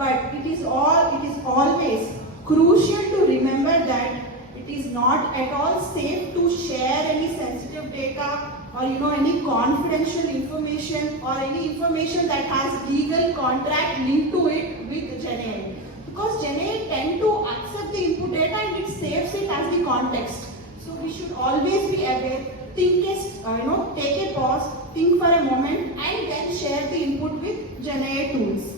But it is always crucial to remember that it is not at all safe to share any sensitive data or any confidential information or any information that has legal contract linked to it with GenAI. Because GenAI tend to accept the input data and it saves it as the context. So we should always be aware, take a pause, think for a moment and then share the input with GenAI tools.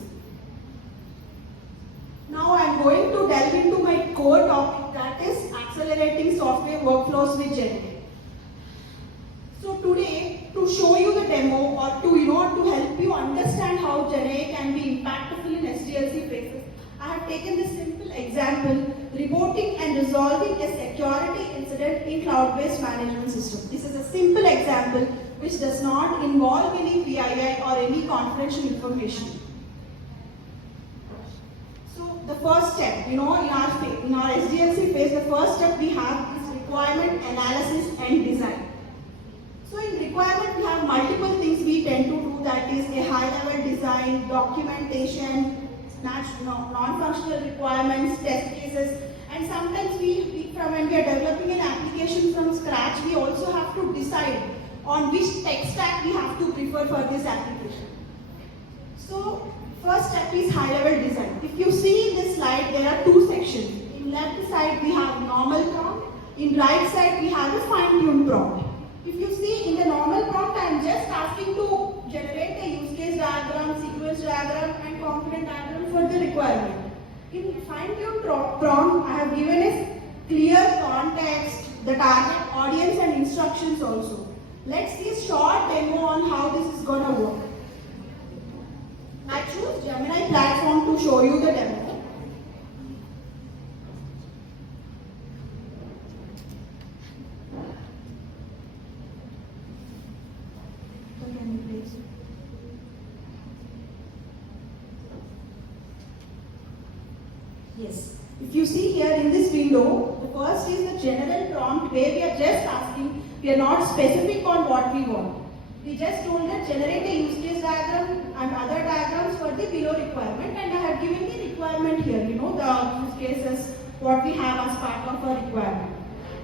Now I am going to delve into my core topic, that is accelerating software workflows with GenAI. So today, to show you the demo or to help you understand how GenAI can be impactful in SDLC phases, I have taken this simple example, reporting and resolving a security incident in cloud-based management system. This is a simple example which does not involve any PII or any confidential information. So the first step, in our SDLC phase, the first step we have is requirement analysis and design. So in requirement, we have multiple things we tend to do, that is a high-level design, documentation, non-functional requirements, test cases, and sometimes when we are developing an application from scratch, we also have to decide on which tech stack we have to prefer for this application. So first step is high-level design. If you see in this slide, there are two sections. In left side, we have normal prompt. In right side, we have a fine-tuned prompt. If you see in the normal prompt, I am just asking to generate a use case diagram, sequence diagram and component diagram for the requirement. In fine-tuned prompt, I have given a clear context, the target audience and instructions also. Let's see a short demo on how this is going to work. I choose Gemini platform to show you the demo. Yes. If you see here in this window, the first is the general prompt where we are just asking, we are not specific on what we want. We just told that generate a use case diagram and other diagrams for the below requirement, and I have given the requirement here, the use cases, what we have as part of our requirement.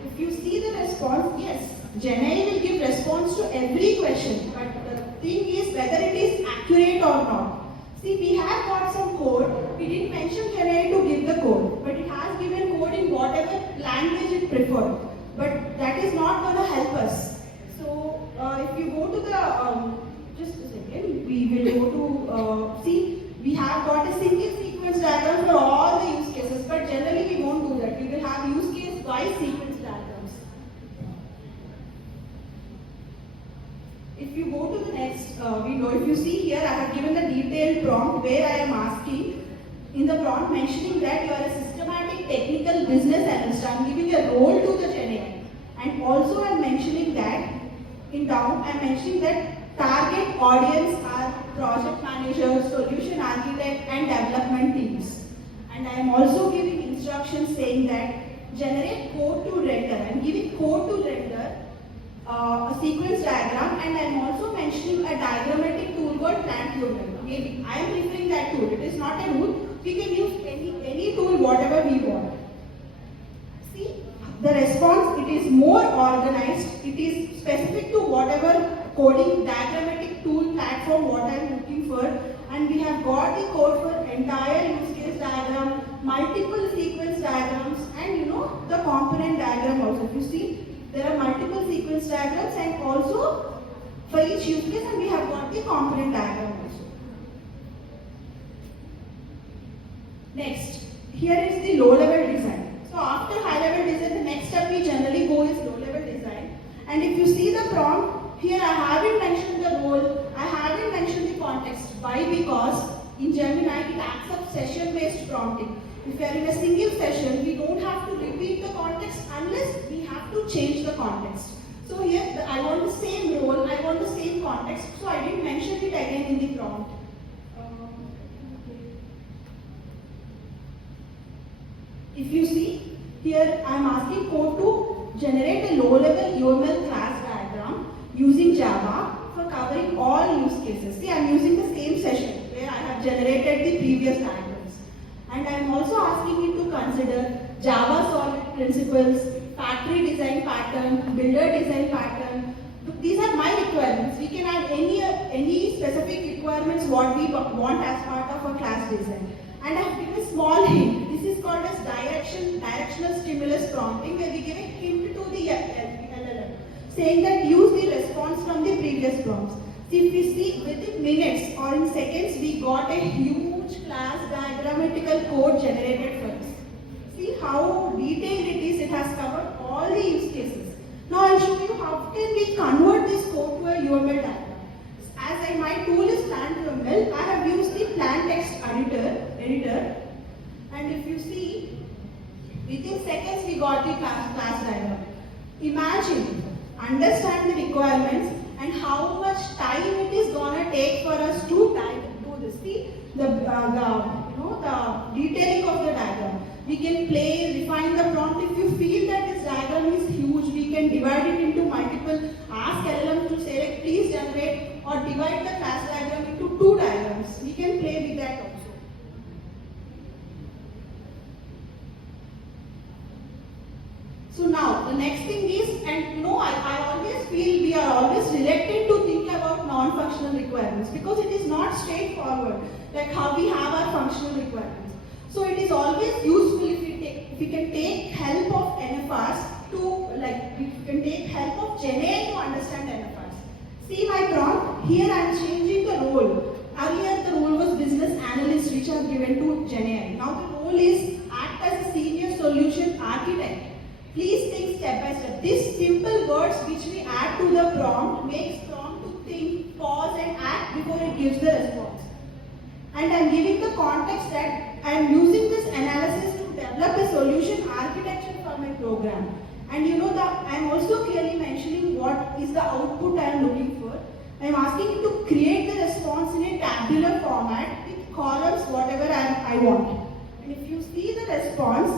If you see the response, yes, GenAI will give response to every question, but the thing is whether it is accurate or not. See, we have got some code. We didn't mention GenAI to give the code, but it has given code in whatever language it preferred. But that is not going to help us. So, if you go to the, just a second, we will go to, see, we have got a single sequence diagram for all the use cases, but generally we won't do that. We will have use case by sequence diagrams. If you go to the next window, if you see here, I have given the detailed prompt where I am asking in the prompt mentioning that you are a systematic technical business analyst. I am giving a role to the GenAI. And also I am mentioning that, I am mentioning that target audience are project managers, solution architect and development teams. And I am also giving instructions saying that generate code to render. I am giving code to render a sequence diagram, and I am also mentioning a diagrammatic tool called plant Maybe I am referring that tool. It is not a rule. We can use any tool whatever we want. See the response. It is more organized. It is specific to whatever coding diagrammatic tool platform what I am looking for, and we have got the code for entire use case diagram, multiple sequence diagrams, and the component diagram also. If you see, there are multiple sequence diagrams and also for each use case, and we have got the component diagram also. Next, here is the low-level design. So after high-level design, the next step we generally go is low-level design. And if you see the prompt, here I haven't mentioned the role, I haven't mentioned the context. Why? Because in Gemini it accepts session-based prompting. If we are in a single session, we don't have to repeat the context unless we have to change the context. So here, I want the same role, I want the same context, so I didn't mention it again in the prompt. If you see, here I am asking code to generate a low-level UML class diagram using Java for covering all use cases. See, I am using the same session where I have generated the previous diagrams. And I am also asking you to consider Java solid principles, factory design pattern, builder design pattern. These are my requirements. We can add any specific requirements what we want as part of a class design. And I have given a small hint. This is called as directional stimulus prompting, where we give a hint to the LLM, saying that use the response from the previous prompts. See, if we see within minutes or in seconds, we got a huge class diagrammatical code generated for us. See how detailed it is. It has covered all the use cases. Now I'll show you how can we convert this code to a UML diagram. As my tool is Plan2ML, I have used the Plan Text editor, and if you see, within seconds we got the class diagram. Imagine, understand the requirements and how much time it is gonna take for us to do this. See the detailing of the diagram. We can refine the prompt. If you feel that this diagram is huge, we can divide it into multiple. Ask LLM to say, please generate or divide the class diagram into 2 diagrams. We can play with that also. So now the next thing is, and I always feel we are always reluctant to think about non-functional requirements because it is not straightforward like how we have our functional requirements. So it is always useful if we can take help of NFRs we can take help of GenAI to understand NFRs. See my prompt, here I am changing the role. Earlier the role was business analyst which I have given to GenAI. Now the role is act as a senior solution architect. Please think step by step. These simple words which we add to the prompt makes prompt to think, pause and act before it gives the response. And I am giving the context that I am using this analysis to develop a solution architecture for my program. And I am also clearly mentioning what is the output I am looking for. I am asking you to create the response in a tabular format with columns whatever I want. And if you see the response,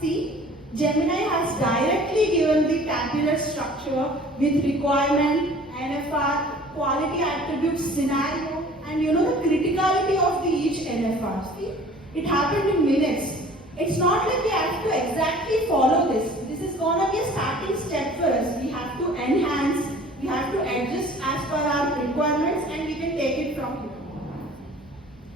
see Gemini has directly given the tabular structure with requirement, NFR, quality attributes, scenario, and the criticality of each NFR. See, it happened in minutes. It's not like we have to exactly follow this. This is going to be a starting step for us. We have to enhance, we have to adjust as per our requirements, and we can take it from here.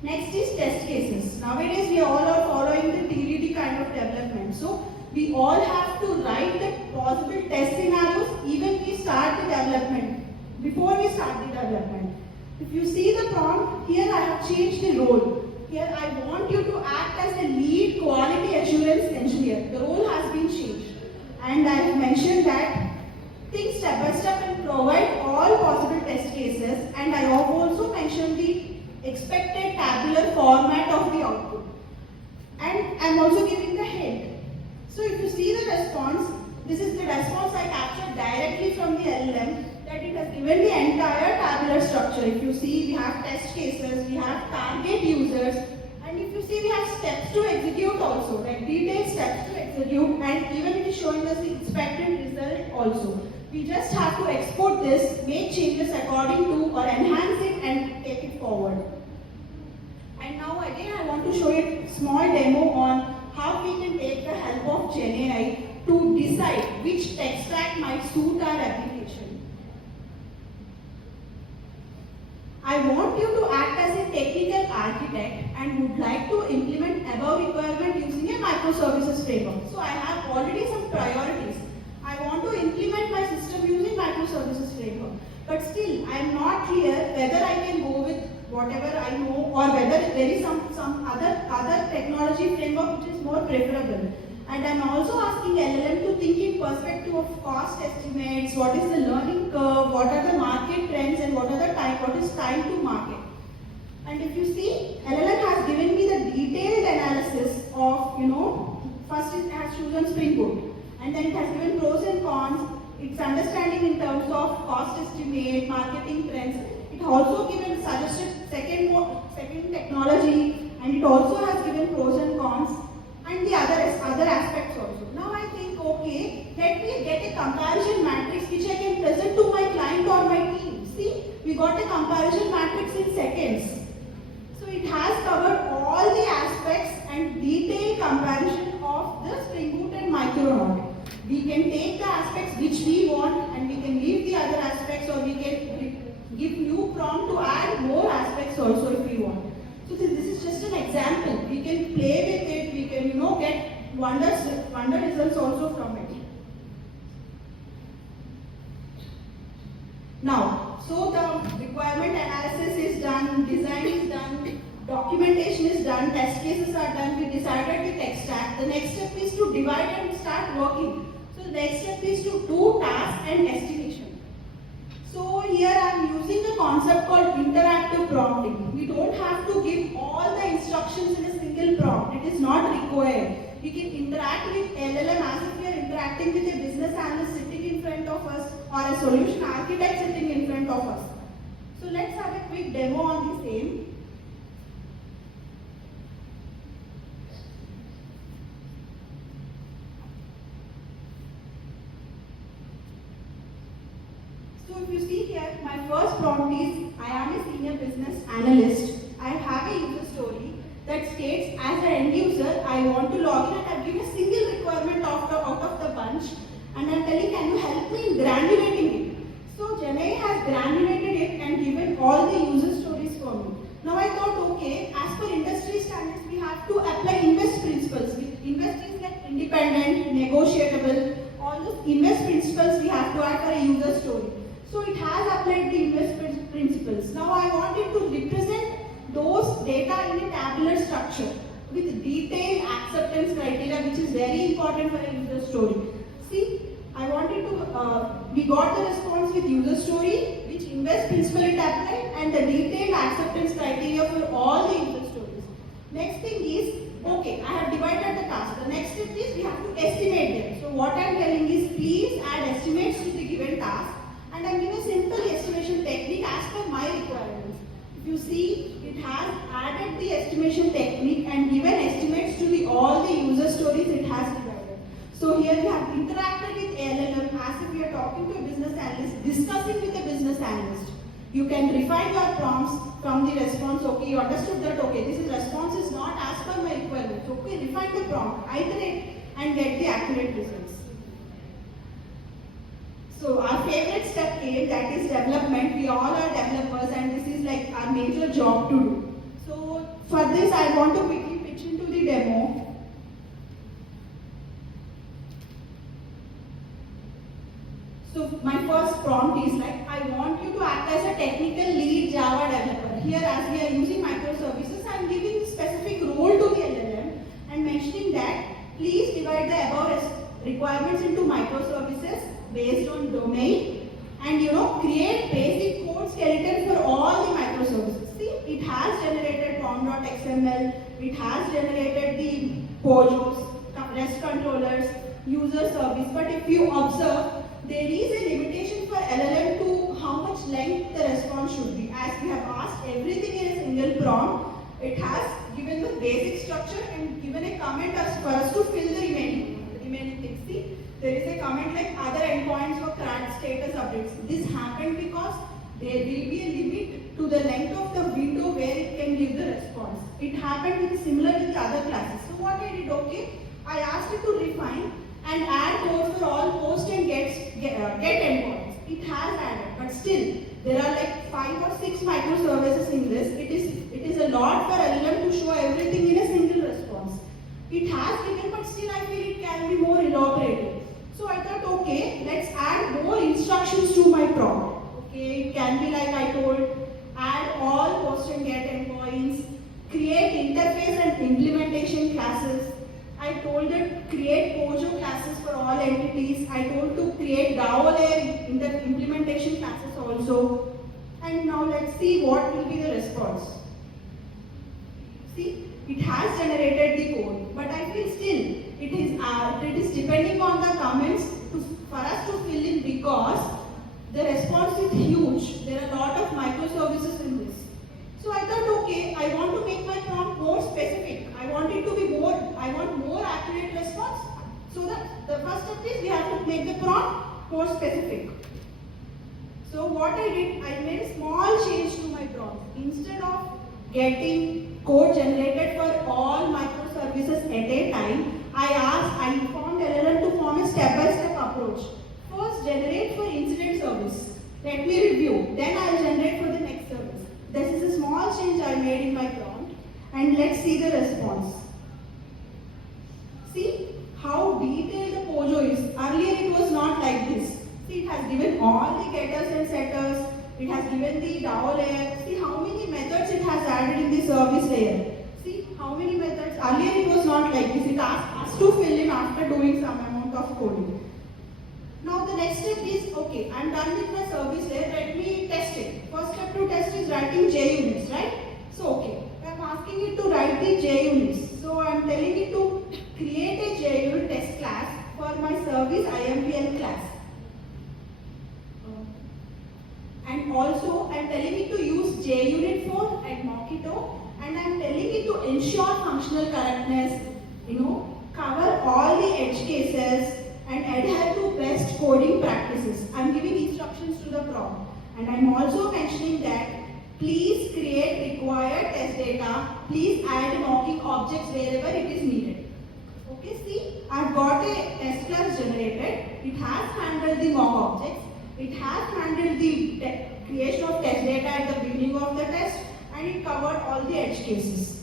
Next is test cases. Nowadays, we all are following the TDD kind of development. So, we all have to write the possible test scenarios even we start the development, before we start the development. If you see the prompt, here I have changed the role. Here I want you to act as a lead quality assurance engineer. The role has been changed. And I have mentioned that think step by step and provide all possible test cases. And I have also mentioned the expected tabular format of the output. And I am also giving the hint. So if you see the response, this is the response I captured directly from the LLM, that it has given the entire tabular structure. If you see, we have test cases, we have target users, and if you see, we have steps to execute also, like detailed steps to execute, and even it is showing us the expected result also. We just have to export this, make changes according to or enhance it and take it forward. And now again I want to show you a small demo on how we can take the help of GenAI to decide which tech stack might suit our application. I want you to act as a technical architect and would like to implement above requirement using a microservices framework. So I have already some priorities. I want to implement my system using microservices framework. But still, I am not clear whether I can go with whatever I know or whether there is some other technology framework which is more preferable. And I am also asking LLM to think in perspective of cost estimates, what is the learning curve, what are the market trends, and what is time to market. And if you see, LLM has given me the detailed analysis of, first it has chosen Spring Boot, and then it has given pros and cons, its understanding in terms of cost estimate, marketing trends. It also given suggested second technology, and it also has given pros and cons, and the other aspects also. Now I think, okay, let me get a comparison matrix which I can present to my client or my team. See, we got a comparison matrix in seconds. So it has covered all the aspects, and can take the aspects which we want and we can leave the other aspects, or we can give new prompt to add more aspects also if we want. So this is just an example. We can play with it, we can get wonder results also from it. Now, so the requirement analysis is done, design is done, documentation is done, test cases are done, we decided the tech stack. The next step is to divide and start working. So the next step is to do task and estimation. So here I am using a concept called interactive prompting. We don't have to give all the instructions in a single prompt. It is not required. We can interact with LLM as if we are interacting with a business analyst sitting in front of us, or a solution architect sitting in front of us. So let's have a quick demo on the same. So if you see here, my first prompt is, I am a senior business analyst. I have a user story that states, as an end user, I want to log in, and I've given a single requirement out of the bunch, and I'm telling, can you help me in granulating it? So Janay has granulated it and given all the user stories for me. Now I thought, okay, as per industry standards, we have to apply invest principles. Invest is like independent, negotiable, all those invest principles we have to add for a user story. So it has applied the investment principles. Now I want it to represent those data in a tabular structure with detailed acceptance criteria, which is very important for a user story. See, I wanted to, we got the response with user story, which invest principle it applied, and the detailed acceptance criteria for all the user stories. Next thing is, okay, I have divided the task. The next step is we have to estimate them. So what I am telling is, please add estimates to the given task, and I am giving a simple estimation technique as per my requirements. If you see, it has added the estimation technique and given estimates to all the user stories it has divided. So here we have interacted with LLM as if we are talking to a business analyst, discussing with a business analyst. You can refine your prompts from the response. Okay, you understood that, okay, this is response is not as per my requirements. Okay, refine the prompt, iterate, and get the accurate results. So our favorite step came, that is development. We all are developers, and this is like our major job to do. So for this, I want to quickly pitch into the demo. So my first prompt is like, I want you to act as a technical lead Java developer. Here, as we are using microservices, I am giving specific role to the LLM and mentioning that please divide the above requirements into microservices based on domain, and create basic code skeleton for all the microservices. See, it has generated pom.xml, it has generated the POJOs, REST controllers, user service. But if you observe, there is a limitation for LLM to how much length the response should be. As we have asked everything in a single prompt, it has given the basic structure and given a comment for us to fill the remaining things. See, there is a comment like other endpoints for CRAD status updates. This happened because there will be a limit to the length of the window where it can give the response. It happened with similar with the other classes. So what I did, okay, I asked it to refine and add code for all post and get endpoints. It has added, but still there are like 5 or 6 microservices in this. It is a lot for LLM to show everything in a single response. It has given, but still I feel it can be more elaborated. So I thought, okay, let's add more instructions to my prompt. Okay, it can be like I told, add all post and get endpoints, create interface and implementation classes. I told it create POJO classes for all entities. I told to create DAO layer in the implementation classes also. And now let's see what will be the response. See, it has generated the code, but I feel still it is depending on the comments for us to fill in, because the response is huge. There are a lot of microservices in this. So I thought, okay, I want to make my prompt more specific. I want more accurate response. So the first step is we have to make the prompt more specific. So what I did, I made a small change to my prompt. Instead of getting code generated for all microservices at a time, I informed LLM to form a step-by-step and let's see the response. See how detailed the Pojo is. Earlier it was not like this. See, it has given all the getters and setters. It has given the DAO layer. See how many methods it has added in the service layer. See how many methods. Earlier it was not like this. It asked us to fill in after doing some amount of coding. Now the next step is, okay, I'm done with my service layer. Let me test it. First step to test is writing JUnits, right? So okay, I'm asking it to write the JUnits. So I'm telling it to create a JUnit test class for my service IMPL class. And also I'm telling it to use JUnit 4 and Mockito, and I'm telling it to ensure functional correctness, cover all the edge cases and adhere to best coding practices. I'm giving instructions to the prompt, and I'm also mentioning that please create required test data, please add mocking objects wherever it is needed. Okay, see, I've got a test class generated. It has handled the mock objects. It has handled the creation of test data at the beginning of the test, and it covered all the edge cases.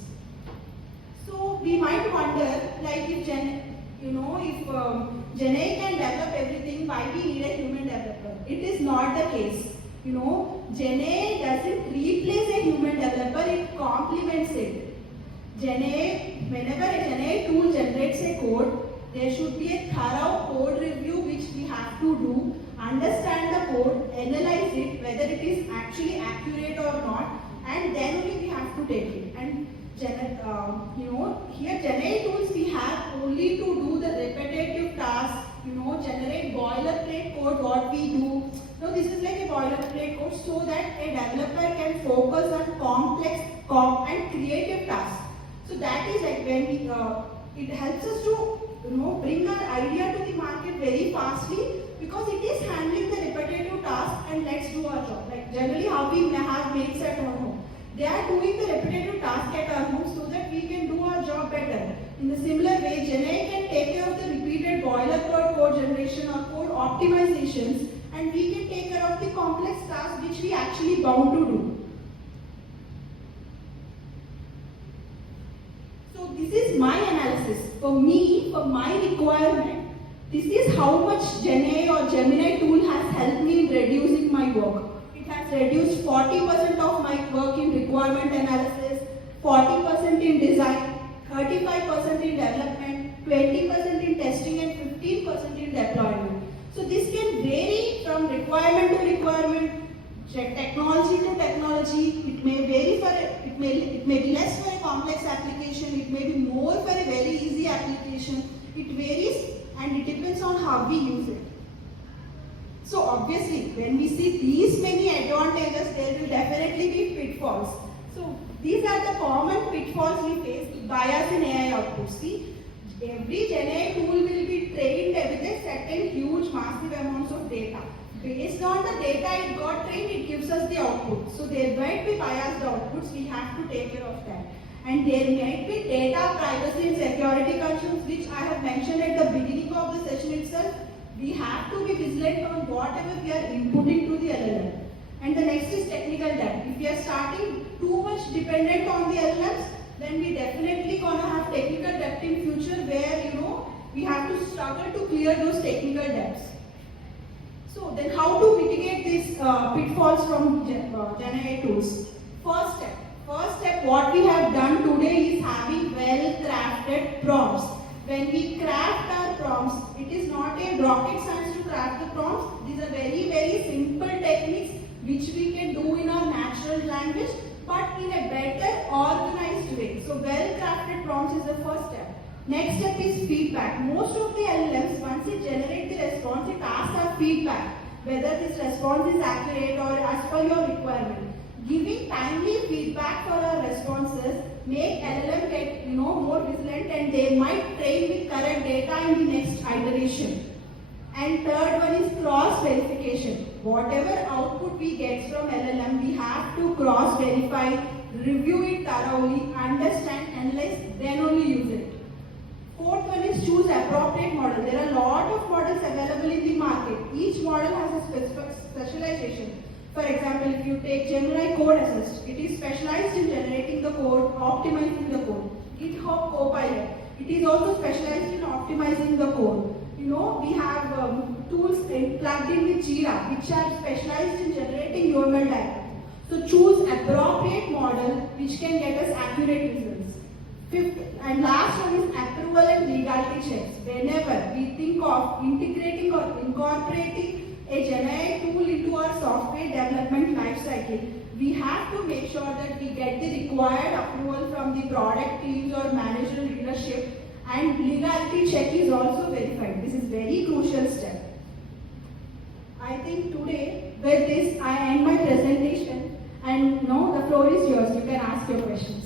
So we might wonder, like if Jane can develop everything, why we need a human developer? It is not the case. Jane doesn't replace a human developer; it complements it. Whenever a Jane tool generates a code, there should be a thorough code review which we have to do. Understand the code, analyze it, whether it is actually accurate or not, and then only we have to take it. And here Generate tools we have only to do the repetitive tasks, generate boilerplate code, what we do. So this is like a boilerplate code so that a developer can focus on complex and creative tasks. So that is like when it helps us to bring our idea to the market very fastly, because it is handling the repetitive task and let's do our job. Like generally how we have mates at our home. They are doing the repetitive task at our home so that we can do our job better. In the similar way, Jane can take care of the repeated boilerplate code generation or code optimizations, and we can take care of the complex tasks which we actually bound to do. So this is my analysis. For me, for my requirement, this is how much Jane or Gemini tool has helped me in reducing my work. It has reduced 40% of my work in requirement analysis, 40% in design, 35% in development, 20% in testing, and 15% in deployment. So this can vary from requirement to requirement, technology to technology. It may vary it may be less for a complex application. It may be more for a very easy application. It varies and it depends on how we use it. So obviously, when we see these many advantages, there will definitely be pitfalls. So these are the common pitfalls we face. Bias in AI output. See, every GenAI tool will be trained with a certain huge massive amounts of data. Based on the data it got trained, it gives us the output. So there might be biased outputs, we have to take care of that. And there might be data privacy and security concerns, which I have mentioned at the beginning of the session itself. We have to be vigilant on whatever we are inputting to the LLM. And the next is technical debt. If we are starting too much dependent on the LLMs, then we definitely gonna have technical debt in future where we have to struggle to clear those technical debts. So then how to mitigate these pitfalls from GenAI tools? First step, what we have done today is having well-crafted prompts. When we craft our prompts, it is not a rocket science to craft the prompts. These are very, very simple techniques which we can do in our natural language, but in a better organized way. So well-crafted prompts is the first step. Next step is feedback. Most of the LLMs, once it generates the response, it asks our feedback, whether this response is accurate or as per your requirement. Giving timely feedback for our responses make LLM get more vigilant, and they might train with correct data in the next iteration. And third one is cross verification. Whatever output we get from LLM, we have to cross verify, review it thoroughly, understand, analyze, then only use it. Fourth one is choose appropriate model. There are a lot of models available in the market. Each model has a specialization. For example, if you take Gemini Code Assist, it is specialized in generating the code, optimizing the code. GitHub Copilot, it is also specialized in optimizing the code. You know, we have tools plugged in with Jira, which are specialized in generating UML diagrams. So choose appropriate model which can get us accurate results. Fifth and last one is approval and legality checks. Whenever we think of integrating or incorporating a GenAI tool into our software development lifecycle, we have to make sure that we get the required approval from the product teams or managerial leadership, and legality check is also verified. This is very crucial step. I think today with this I end my presentation, and now the floor is yours. You can ask your questions.